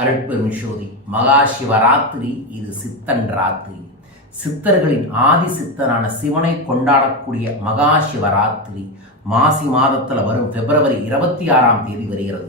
அருட்பெருஞ்சோதி மகா சிவராத்திரி. இது சித்தன் ராத்திரி. சித்தர்களின் ஆதி சித்தரான சிவனை கொண்டாடக்கூடிய மகா சிவராத்திரி மாசி மாதத்தில் வரும் பிப்ரவரி 26ஆம் தேதி வருகிறது.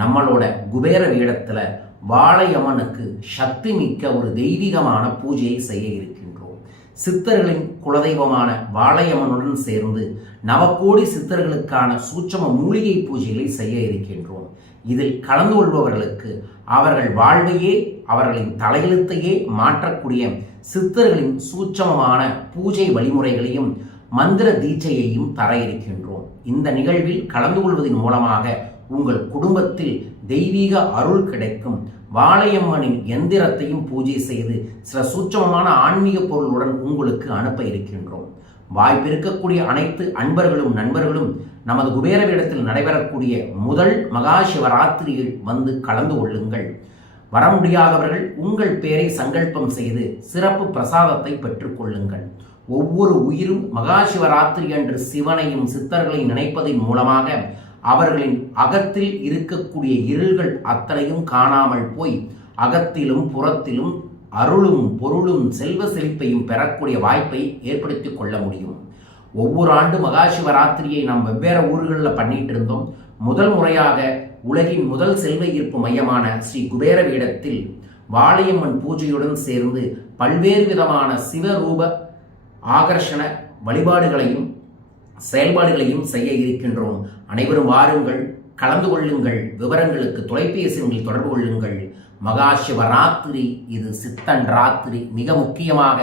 நம்மளோட குபேர வேடத்தில் வாழையம்மனுக்கு சக்தி மிக்க ஒரு தெய்வீகமான பூஜையை செய்ய இருக்கின்றோம். சித்தர்களின் குலதெய்வமான வாழையம்மனுடன் சேர்ந்து நவகோடி சித்தர்களுக்கான சூட்சம மூலிகை பூஜைகளை செய்ய இருக்கின்றோம். இதில் கலந்து கொள்பவர்களுக்கு அவர்கள் வாழ்வையே அவர்களின் தலையெழுத்தையே மாற்றக்கூடிய சித்தர்களின் சூட்சமமான பூஜை வழிமுறைகளையும் மந்திர தீட்சையையும் தர இருக்கின்றோம். இந்த நிகழ்வில் கலந்து கொள்வதன் மூலமாக உங்கள் குடும்பத்தில் தெய்வீக அருள் கிடைக்கும். வாழையம்மனின் எந்திரத்தையும் பூஜை செய்து சில சூட்சமமான ஆன்மீக பொருளுடன் உங்களுக்கு அனுப்ப இருக்கின்றோம். வாய்ப்பிருக்கக்கூடிய அனைத்து அன்பர்களும் நண்பர்களும் நமது குபேர வேடத்தில் நடைபெறக்கூடிய முதல் மகா சிவராத்திரியில் வந்து கலந்து கொள்ளுங்கள். வர முடியாதவர்கள் உங்கள் பெயரை சங்கல்பம் செய்து சிறப்பு பிரசாதத்தை பெற்றுக்கொள்ளுங்கள். ஒவ்வொரு உயிரும் மகா சிவராத்திரி அன்று சிவனையும் சித்தர்களையும் நினைப்பதன் மூலமாக அவர்களின் அகத்தில் இருக்கக்கூடிய இருள்கள் அத்தனையும் காணாமல் போய் அகத்திலும் புறத்திலும் அருளும் பொருளும் செல்வ செழிப்பையும் பெறக்கூடிய வாய்ப்பை ஏற்படுத்தி கொள்ள முடியும். ஒவ்வொரு ஆண்டு மகா சிவராத்திரியை நாம் வெவ்வேறு ஊர்களில் பண்ணிட்டு இருந்தோம். முதல் முறையாக உலகின் முதல் செல்வ ஈர்ப்பு மையமான ஸ்ரீ குபேர வேடத்தில் வாழையம்மன் பூஜையுடன் சேர்ந்து பல்வேறு விதமான சிவரூப ஆகர்ஷண வழிபாடுகளையும் செயல்பாடுகளையும் செய்ய இருக்கின்றோம். அனைவரும் வாருங்கள், கலந்து கொள்ளுங்கள். விவரங்களுக்கு தொலைபேசிகளில் தொடர்பு கொள்ளுங்கள். மகா சிவராத்திரி இது சித்தன் ராத்திரி. மிக முக்கியமாக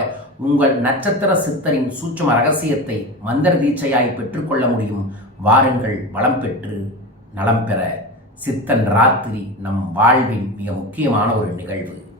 உங்கள் நட்சத்திர சித்தரின் சூட்சும ரகசியத்தை மந்திர தீட்சையாய் பெற்றுக்கொள்ள முடியும். வாருங்கள், வளம் பெற்று நலம் பெற. சித்தன் ராத்திரி நம் வாழ்வின் மிக முக்கியமான ஒரு நிகழ்வு.